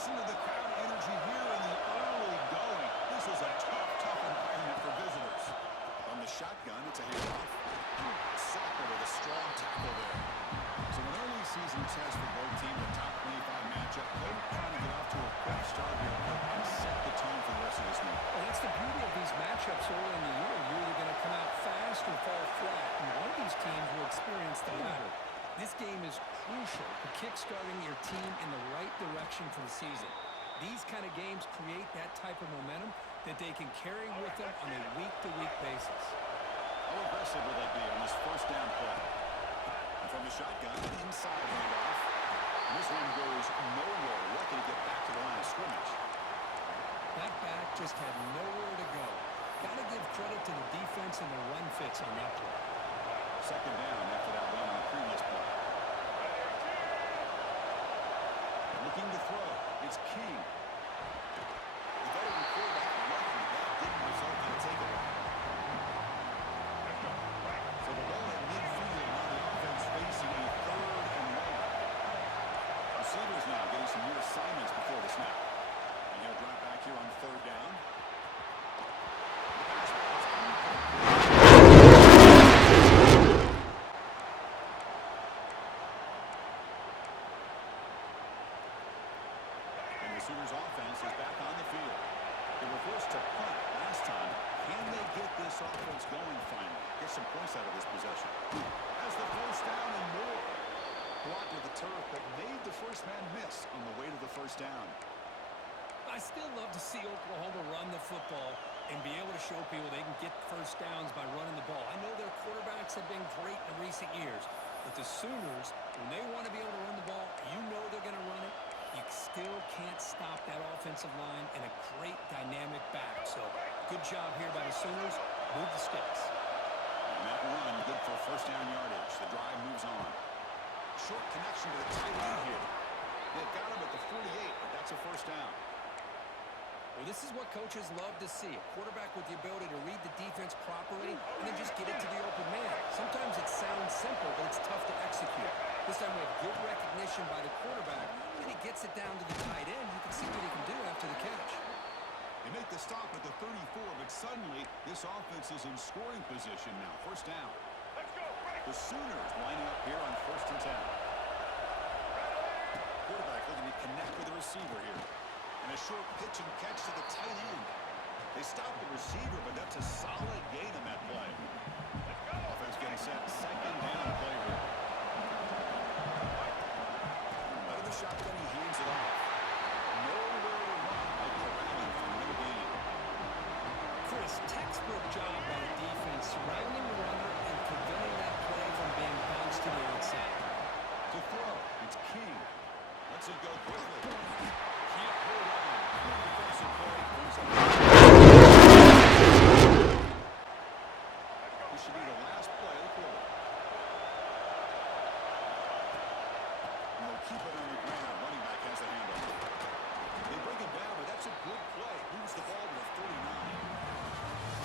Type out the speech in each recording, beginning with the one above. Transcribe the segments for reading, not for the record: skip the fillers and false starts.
Listen to the crowd energy here in the early going. This is a tough environment for visitors. From the shotgun, it's a handoff. Sacker with a strong tackle there. So an early season test for both teams, a top 25 matchup. They're trying to get off to a quick start here and set the tone for the rest of this week. Well, that's the beauty of these matchups early in the year. You're either going to come out fast or fall flat, and one of these teams will experience the latter. This game is crucial for kickstarting your team in the right direction for the season. These kind of games create that type of momentum that they can carry with them on a week-to-week basis. How aggressive will they be on this first down play? And from the shotgun, inside handoff. And this one goes nowhere. Lucky to get back to the line of scrimmage. That back just had nowhere to go. Got to give credit to the defense and the run fits on that play. Second down after that run on the previous play. Looking to throw. It's King. The veteran quarterback lucky that didn't result in a takeaway. So the ball at midfield, now the offense facing a 3rd and 1. Receivers now getting some new assignments before the snap. And he'll drop back here on 3rd down. Sooners offense is back on the field. They were forced to punt last time. Can they get this offense going finally? Get some points out of this possession. Has the first down and more. Blocked with the turf, but made the first man miss on the way to the first down. I still love to see Oklahoma run the football and be able to show people they can get first downs by running the ball. I know their quarterbacks have been great in recent years, but the Sooners, when they want to be able to run the ball, you know they're going to run it. You still can't stop that offensive line and a great dynamic back. So, good job here by the Sooners. Move the sticks. And that run, good for first down yardage. The drive moves on. Short connection to the tight end here. They've got him at the 48, but that's a first down. Well, this is what coaches love to see. A quarterback with the ability to read the defense properly and then just get it to the open man. Sometimes it sounds simple, but it's tough to execute. This time we have good recognition by the quarterback, and he gets it down to the tight end. You can see what he can do after the catch. They make the stop at the 34, but suddenly this offense is in scoring position now. First down. The Sooners lining up here on 1st and 10. Quarterback looking to connect with the receiver here. And a short pitch and catch to the tight end. They stop the receiver, but that's a solid gain on that play. Offense getting set. Second down play here. Out of the shotgun, he hands it off. Nowhere to run like corralling for no gain. Chris, textbook job by the defense, surrounding the runner and preventing that play from being bounced to the outside. To throw, it's King. Lets it go quickly. Can't hold on. Defensive play brings up. This should be the last play of the quarter. And they'll keep it on the ground. Running back has the handoff. They bring it down, but that's a good play. Moves the ball to the 39.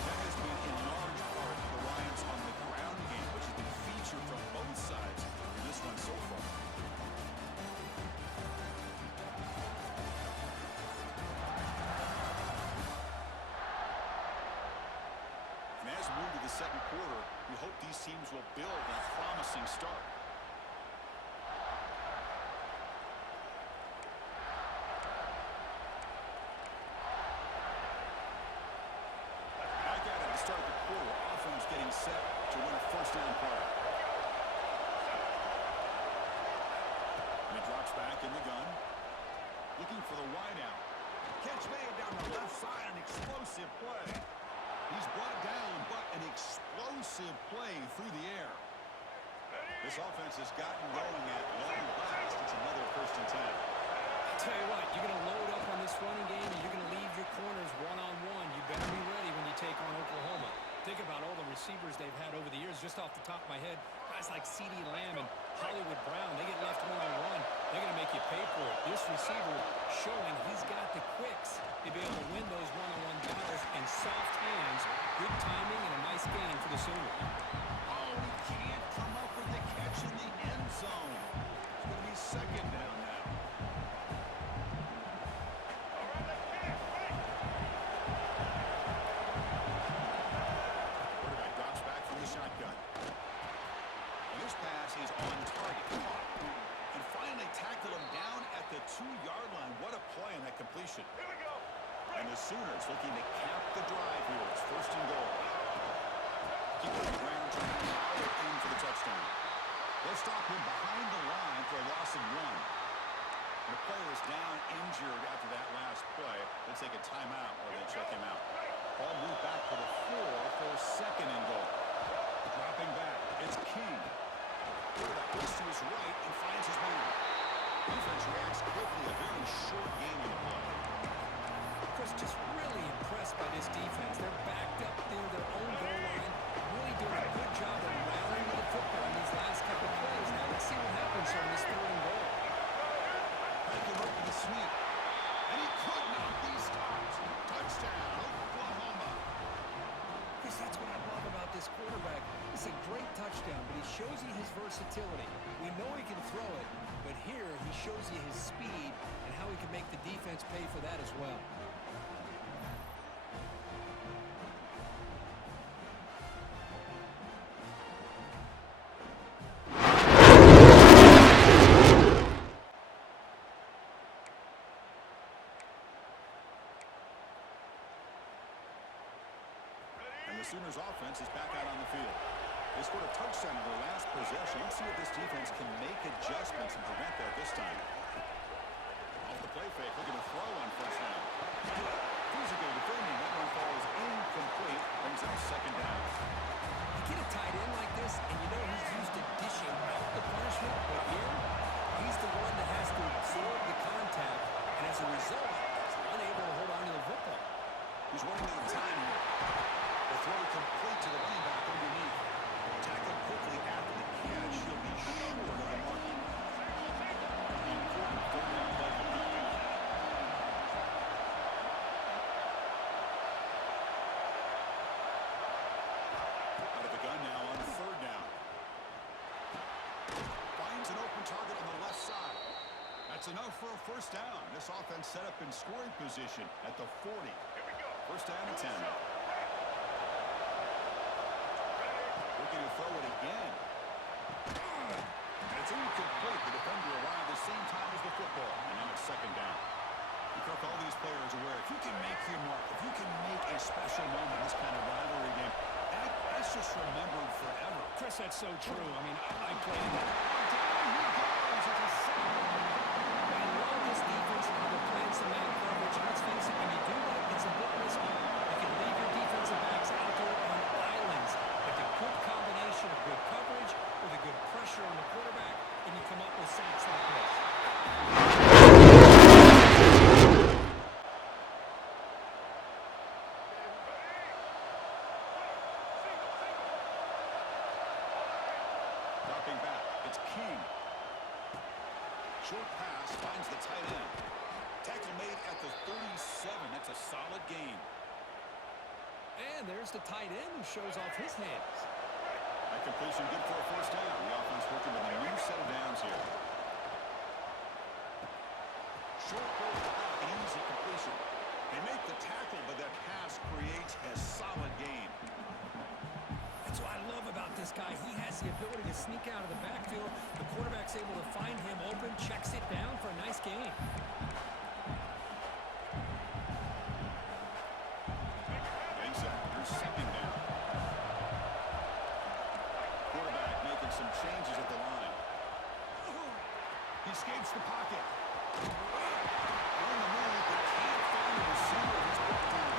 That has been in large part the reliance on the ground game, which has been featured from both sides in this one so far. And as we move to the second quarter, we hope these teams will build a promising start. Back at it to start the quarter. Offense getting set to win a first down play. And he drops back in the gun. Looking for the wide out. Catch made down the left side. An explosive play. He's brought down, but an explosive play through the air. This offense has gotten going at long last. It's another 1st and 10. I'll tell you what, you're going to load up on this running game, and you're going to leave your corners one-on-one. You better be ready when you take on Oklahoma. Think about all the receivers they've had over the years. Just off the top of my head, guys like CeeDee Lamb and Hollywood Brown, they get left one-on-one. They're going to make you pay for it. This receiver showing he's got the quicks to be able to win those one-on-one battles in soft hands. Good timing and a nice gain for the Sooners. Oh, he can't come up with the catch in the end zone. It's going to be second down now. The Sooners looking to cap the drive here. It's first and goal. Keep on the ground, trying to power it in for the touchdown. They'll stop him behind the line for a loss of 1. And the player is down injured after that last play. They'll take a timeout or they check him out. Ball moved back to the 4 for a second and goal. Dropping back, it's King. Quarterback looks to his right and finds his man. Defense reacts quickly. A very short game in the play. Chris, just really impressed by this defense. They're backed up near their own goal line. Really doing a good job of rallying the football in these last couple of plays. Now, let's see what happens on this 3rd and goal. Had to work with a sweep. And he could not be stopped. Touchdown, Oklahoma. Chris, that's what I love about this quarterback. It's a great touchdown, but he shows you his versatility. We know he can throw it, but here he shows you his speed and how he can make the defense pay for that as well. And the Sooners offense is back out on the field. They scored a touchdown in their last possession. Let's see if this defense can make adjustments and prevent that this time. Off the play fake, looking to throw on first down. Physical defending. That one falls incomplete. Brings up second down. You get a tight end like this, and you know he's used to dishing out the punishment, but here, he's the one that has to absorb the contact, and as a result, is unable to hold on to the football. He's running out of time here. The throw complete to the running back underneath. Tackled quickly after the catch. He'll be short of the mark. Important 3rd down play for him. Out of the gun now on 3rd down. Finds an open target on the left side. That's enough for a first down. This offense set up in scoring position at the 40. First down and 10. Looking to throw it again. And it's incomplete. The defender arrived the same time as the football. And now it's second down. Kirk, all these players are aware, if you can make your mark, if you can make a special moment in this kind of rivalry game, that's just remembered forever. Chris, that's so true. I mean, I played in that. Down he goes at the 7. I love this defense and how they're playing some man coverage. Let's face it, when you do that, it's a bit risky. You can leave your defensive backs out there on islands. But the good combination of good coverage with a good pressure on the quarterback, and you come up with sacks like this. Dropping back, it's King. Short pass finds the tight end. Tackle made at the 37. That's a solid gain. And there's the tight end who shows off his hands. That completion good for a first down. The offense working with a new set of downs here. Short goal back, an easy completion. They make the tackle, but that pass creates a solid gain. That's what I love about this guy. He has the ability to sneak out of the backfield. The quarterback's able to find him open, checks it down for a nice gain. Second down. Quarterback making some changes at the line. He escapes the pocket. On the move, but can't find the receiver. He's brought down.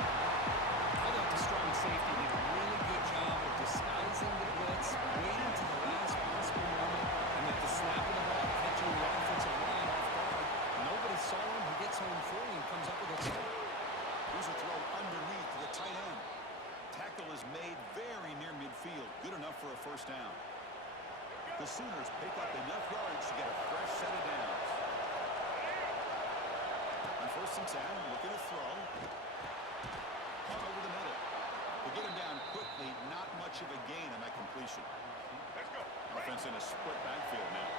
I thought the strong safety did a really good job of disguising the blitz, waiting to the last possible moment, and at the snap of the ball, catching the offensive line off guard. Nobody saw him. He gets home free and comes up with a touchdown. Here's a throw underneath to the tight end. Tackle is made very near midfield. Good enough for a first down. The Sooners pick up enough yards to get a fresh set of downs. On 1st and 10, looking to throw. Caught over the middle. They get him down quickly. Not much of a gain on that completion. Let's go. Offense in a split backfield now.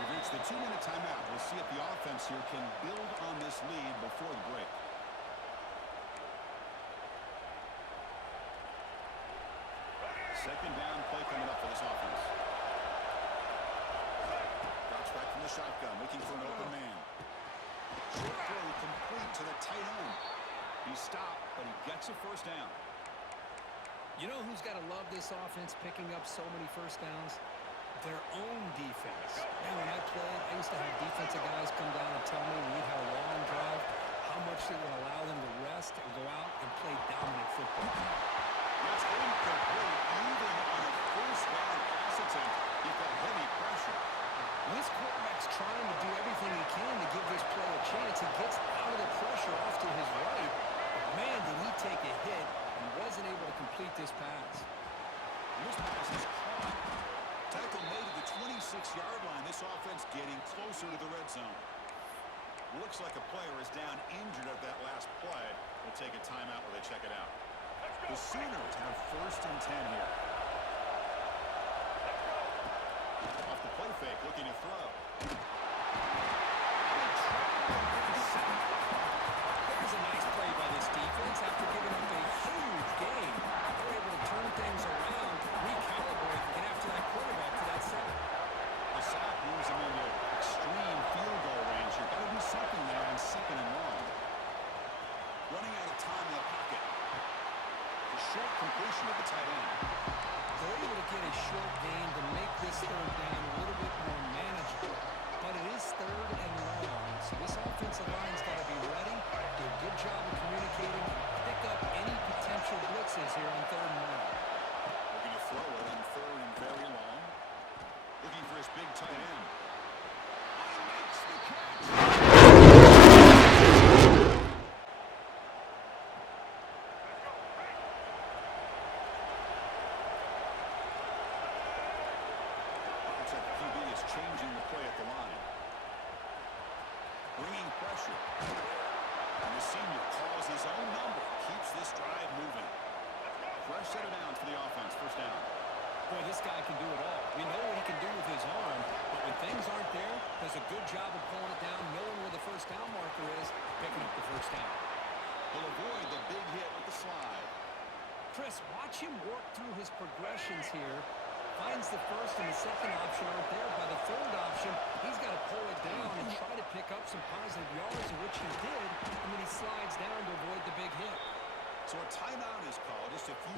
We've reached the 2-minute timeout. We'll see if the offense here can build on this lead before the break. Second down play coming up for this offense. Drops back from the shotgun, looking for an open man. Short throw complete to the tight end. He stopped, but he gets a first down. You know who's got to love this offense picking up so many first downs? Their own defense. Man, when I played, I used to have defensive guys come down and tell me when we had a long drive how much it would allow them to rest and go out and play dominant football. That's incomplete. Even on a first down pass attempt, he got heavy pressure. When this quarterback's trying to do everything he can to give this play a chance, he gets out of the pressure off to his right. But man, did he take a hit and wasn't able to complete this pass. And this pass is caught. Tackle made to the 26-yard line. This offense getting closer to the red zone. Looks like a player is down injured at that last play. We'll take a timeout while they check it out. The Sooners have first and 10 here. Off the play fake, looking to throw. There's a nice play by this defense after giving up a huge gain. They're able to turn things around, recalibrate, and get after that quarterback for that sack. The sack moves him into extreme field goal range. You've got to do something there on second and long. Running out of time in the pocket. The short completion of the tight end. They're able to get a short gain to make this third down a little bit more manageable. But it is third and long, so this offensive line's got to be ready, do a good job of communicating, and pick up any potential blitzes here on third and long. Looking to throw it on third and very long. Looking for his big tight end. He makes the catch. QB is changing the play at the line. Bringing pressure. And the senior calls his own number. Keeps this drive moving. Fresh set of downs for the offense. First down. Boy, this guy can do it all. We know what he can do with his arm, but when things aren't there, does a good job of pulling it down, knowing where the first down marker is, picking up the first down. He'll avoid the big hit with the slide. Chris, watch him work through his progressions here. Finds the first and the second option aren't there. By the third option, he's got to pull it down and try to pick up some positive yards, which he did, and then he slides down to avoid the big hit. So a timeout is called. Just a few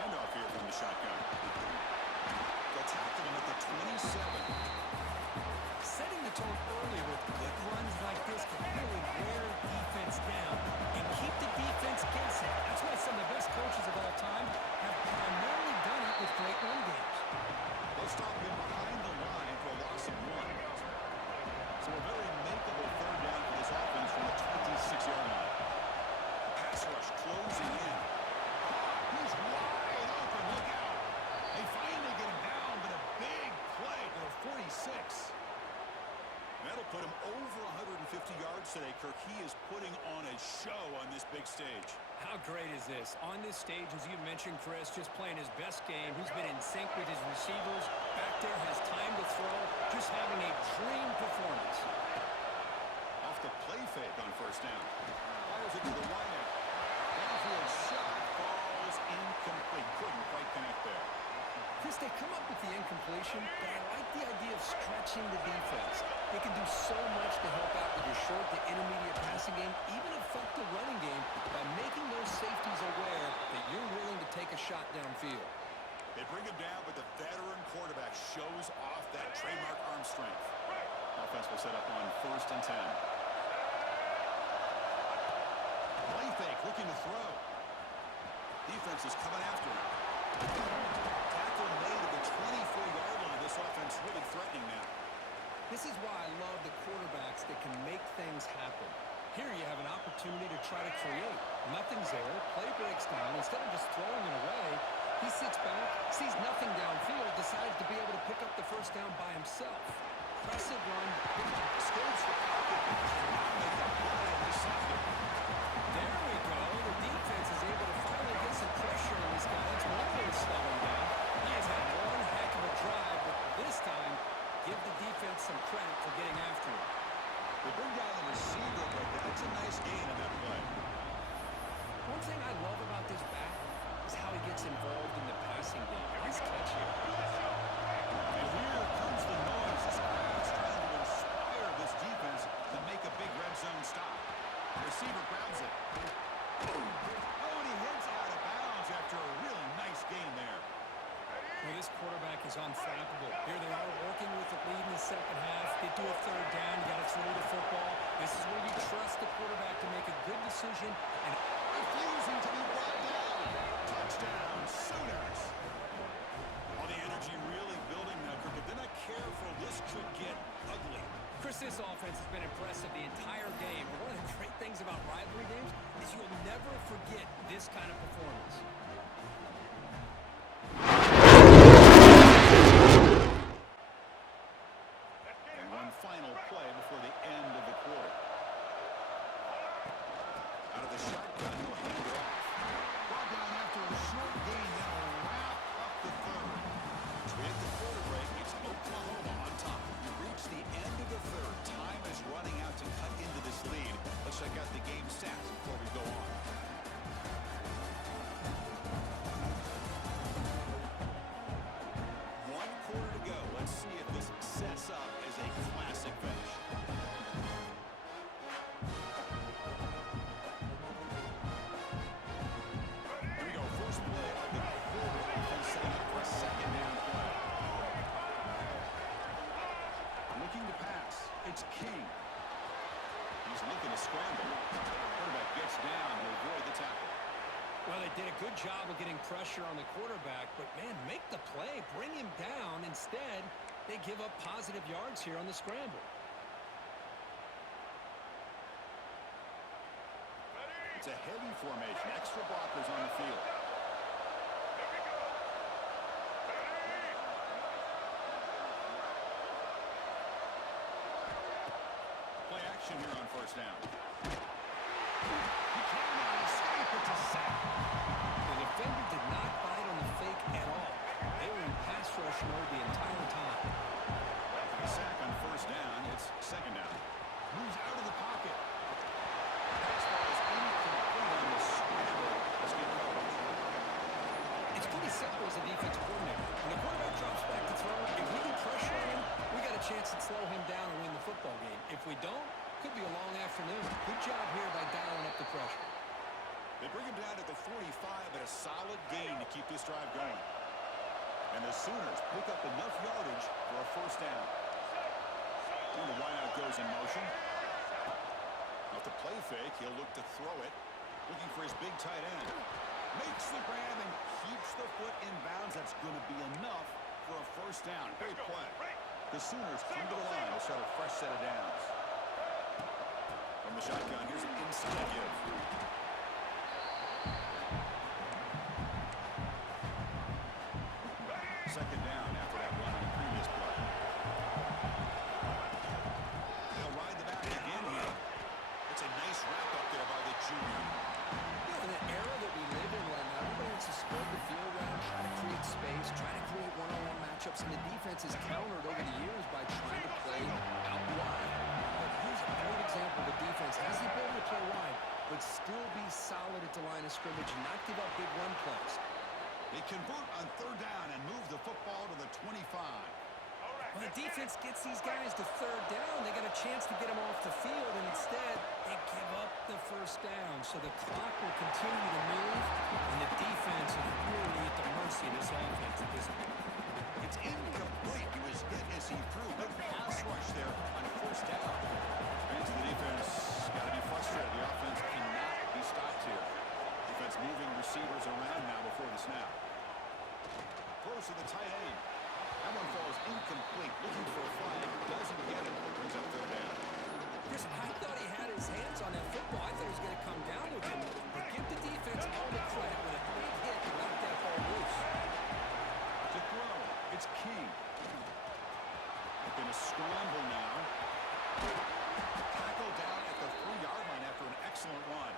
handoff here from the shotgun. They'll tackle him at the 27. Setting the tone early with good runs like this can really wear defense down and keep the defense guessing. That's why some of the best coaches of all time have primarily done it with great run games. They'll stop him behind the line for a loss of 1. So a very makeable third down for this offense from the 26-yard line. Pass rush closing in. He's wide open. Look out. They finally get him down, but a big play to the 46. That'll put him over 150 yards today, Kirk. He is putting on a show on this big stage. How great is this? On this stage, as you mentioned, Chris, just playing his best game. He's been in sync with his receivers. Back there, has time to throw. Just having a dream performance. Off the play fake on first down. Fires it to the wide. Downfield shot falls incomplete. Couldn't quite connect there. Chris, they come up with the incompletion, but I like the idea of stretching the defense. They can do so much to help out with your short to intermediate passing game, even affect the running game by making those safeties aware that you're willing to take a shot downfield. They bring him down, but the veteran quarterback shows off that trademark arm strength. Offense will set up on first and 10. Play fake, looking to throw. Defense is coming after him. Tackle made at the 24-yard line. This offense really threatening now. This is why I love the quarterbacks that can make things happen. Here you have an opportunity to try to create. Nothing's there. Play breaks down. Instead of just throwing it away, he sits back, sees nothing downfield, decides to be able to pick up the first down by himself. Impressive run. Scopes the pocket. Cannot make a play in this sector. There we go. The defense is able to finally get some pressure on this guy. That's one way to slow him down. He has had one heck of a drive, but this time, give the defense some credit for getting after him. They bring down the receiver, but that's a nice gain in that play. One thing I love about this back is how he gets involved in the passing game. He's receiver grabs it. Oh, and he heads out of bounds after a really nice gain there. Well, this quarterback is unflappable. Here they are working with the lead in the second half. Get to a third down. You got to throw the football. This is where you trust the quarterback to make a good decision and refusing to be brought down. Touchdown, Sooners. All the energy really building now, but then I careful. This could get ugly. Chris, this offense has been impressive the entire game. One of the great things about rivalry games is you'll never forget this kind of performance. And one final play before the end of the quarter. Out of the shotgun, he'll hand it off. Brought down after a short gain, that'll wrap up the third. As we hit the quarter break, it's Oklahoma on top. We've reached the end of the third. Time is running out to cut into this lead. Let's check out the game stats before we go on. One quarter to go. Let's see if this sets up as a classic finish. Here we go. First play of the quarter. Offense setting up for a second down play. Looking to pass. It's King. He's looking to scramble. Quarterback gets down to avoid the tackle. Well, they did a good job of getting pressure on the quarterback, but, man, make the play. Bring him down. Instead, they give up positive yards here on the scramble. It's a heavy formation. Extra blockers on the field. Play action here on first down. He cannot escape. It's a sack. The defender did not bite on the fake at all. They were in pass rush mode the entire time. A sack on first down. It's second down. Moves out of the pocket. Pass ball is incomplete on the scramble. Let's get coverage. It's pretty simple as a defensive coordinator. When the quarterback drops back to throw, if we can pressure on him, we got a chance to slow him down and win the football game. If we don't, could be a long afternoon. Good job here by dialing up the pressure. They bring him down to the 45, but a solid gain to keep this drive going. And the Sooners pick up enough yardage for a first down. And the wideout goes in motion. Off the play fake, he'll look to throw it. Looking for his big tight end. Makes the grab and keeps the foot in bounds. That's going to be enough for a first down. Great play. The Sooners come to the line to start a fresh set of downs. From the shotgun, here's an inside give. Second down after that run on the previous play. They'll ride the back again here. It's a nice wrap up there by the junior. In the era that we live in right now, everybody wants to spread the field around, try to create space, try to create one-on-one matchups, and the defense is countered over the years by trying to play out wide. But here's a great example of the defense has the ability to play wide, but still be solid at the line of scrimmage and not give up big run plays. They convert on third down and move the football to the 25. When the defense gets these guys to third down, they got a chance to get them off the field, and instead they give up the first down. So the clock will continue to move, and the defense is really at the mercy of this offense at this point. It's incomplete. He was hit as he threw. Good pass rush there on first down. Fans of the defense got to be frustrated. The offense cannot be stopped here. Defense moving receivers around now before the snap. Throws to the tight end. That one falls incomplete. Looking for a flag. Doesn't get it. Brings up third down. Chris, I thought he had his hands on that football. I thought he was going to come down with him. But give the defense all the credit with a big hit to knock that ball loose. To throw. It's King. They're going to scramble now. Tackle down at the 3-yard line after an excellent run.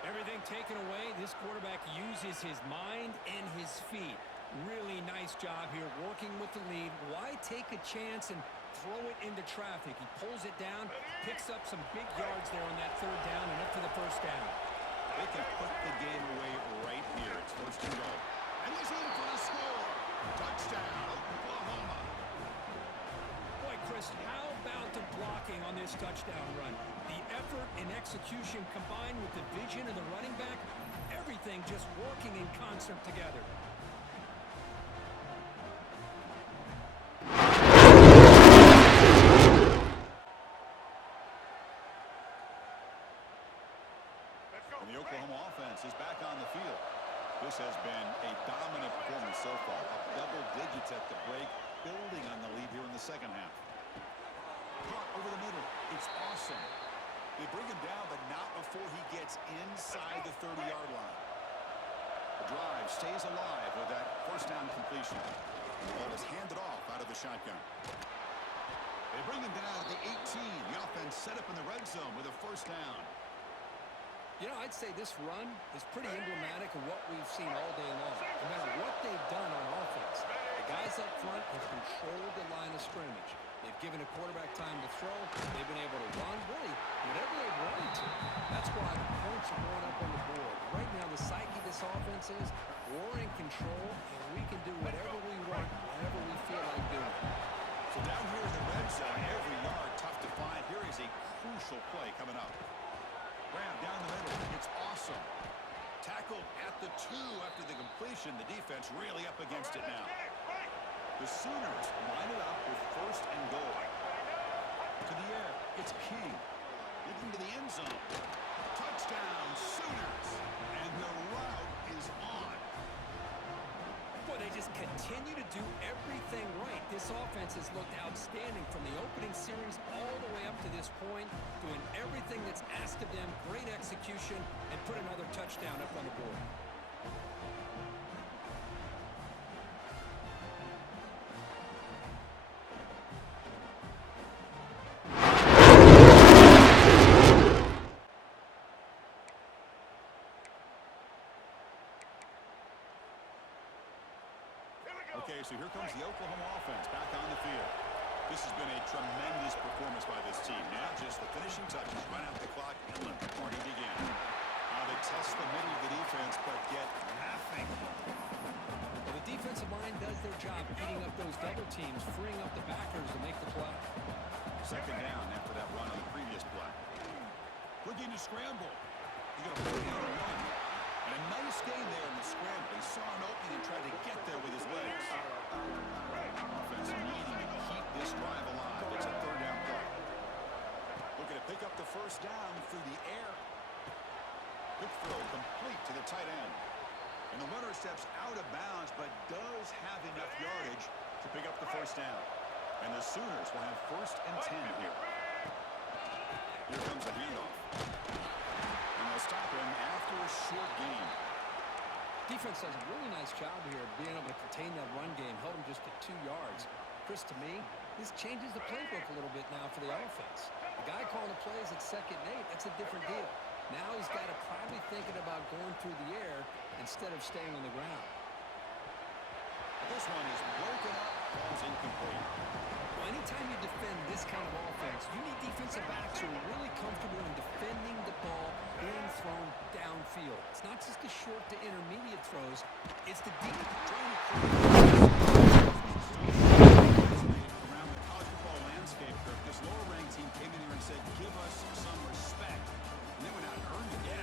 Everything taken away, this quarterback uses his mind and his feet. Really nice job here working with the lead. Why take a chance and throw it into traffic? He pulls it down, picks up some big yards there on that third down and up to the first down. They can put the game away right here. It's first and goal. And he's in for the score. Touchdown, Oklahoma. Boy, Chris, Chris, how about the blocking on this touchdown run? The effort and execution combined with the vision of the running back, everything just working in concert together. And the Oklahoma offense is back on the field. This has been a dominant performance so far. Up double digits at the break, building on the lead here in the second half. Caught over the middle. It's awesome. They bring him down, but not before he gets inside the 30-yard line. The drive stays alive with that first down completion. The ball is handed off out of the shotgun. They bring him down at the 18. The offense set up in the red zone with a first down. You know, I'd say this run is pretty emblematic of what we've seen all day long. No matter what they've done on offense, the guys up front have controlled the line of scrimmage. They've given a quarterback time to throw. They've been able to run, really, whatever they wanted to. That's why the points are going up on the board. Right now, the psyche of this offense is we're in control, and we can do whatever we want, whatever we feel like doing. So down here in the red zone, every yard tough to find. Here is a crucial play coming up. Grab down the middle. It's awesome. Tackled at the 2 after the completion. The defense really up against it now. The Sooners line it up with first and goal. To the air. It's King. Looking to the end zone. Touchdown, Sooners. And the route is on. Boy, they just continue to do everything right. This offense has looked outstanding from the opening series all the way up to this point, doing everything that's asked of them, great execution, and put another touchdown up on the board. Okay, so here comes the Oklahoma offense back on the field. This has been a tremendous performance by this team. Now just the finishing touches, run out the clock, and let the party begin. Now they test the middle of the defense, but get nothing. Well, the defensive line does their job eating up those double teams, freeing up the backers to make the play. Second down after that run on the previous play. Looking to scramble. He's going to put it on a run. And a nice gain there in the scramble. He saw an opening and tried to get there with his legs. Offense needing to keep this drive alive. It's a third down play. Looking to pick up the first down through the air. Quick throw complete to the tight end. And the runner steps out of bounds, but does have enough yardage to pick up the first down. And the Sooners will have first and 10 here. Here comes a handoff. And they'll stop him after a short gain. Defense does a really nice job here of being able to contain that run game, held him just to 2 yards. Chris, to me, this changes the playbook a little bit now for the offense. The guy calling the plays at 2nd and 8, that's a different deal. Now he's got to probably thinking about going through the air instead of staying on the ground. This one is broken up, falls incomplete. Well, anytime you defend this kind of offense, you need defensive backs who are really comfortable in defending the ball being thrown downfield. It's not just the short to intermediate throws, it's the deep. Trying to around the college football landscape, Kirk, this lower-ranked team came in here and said, give us some respect. And they went out and earned it. Yeah,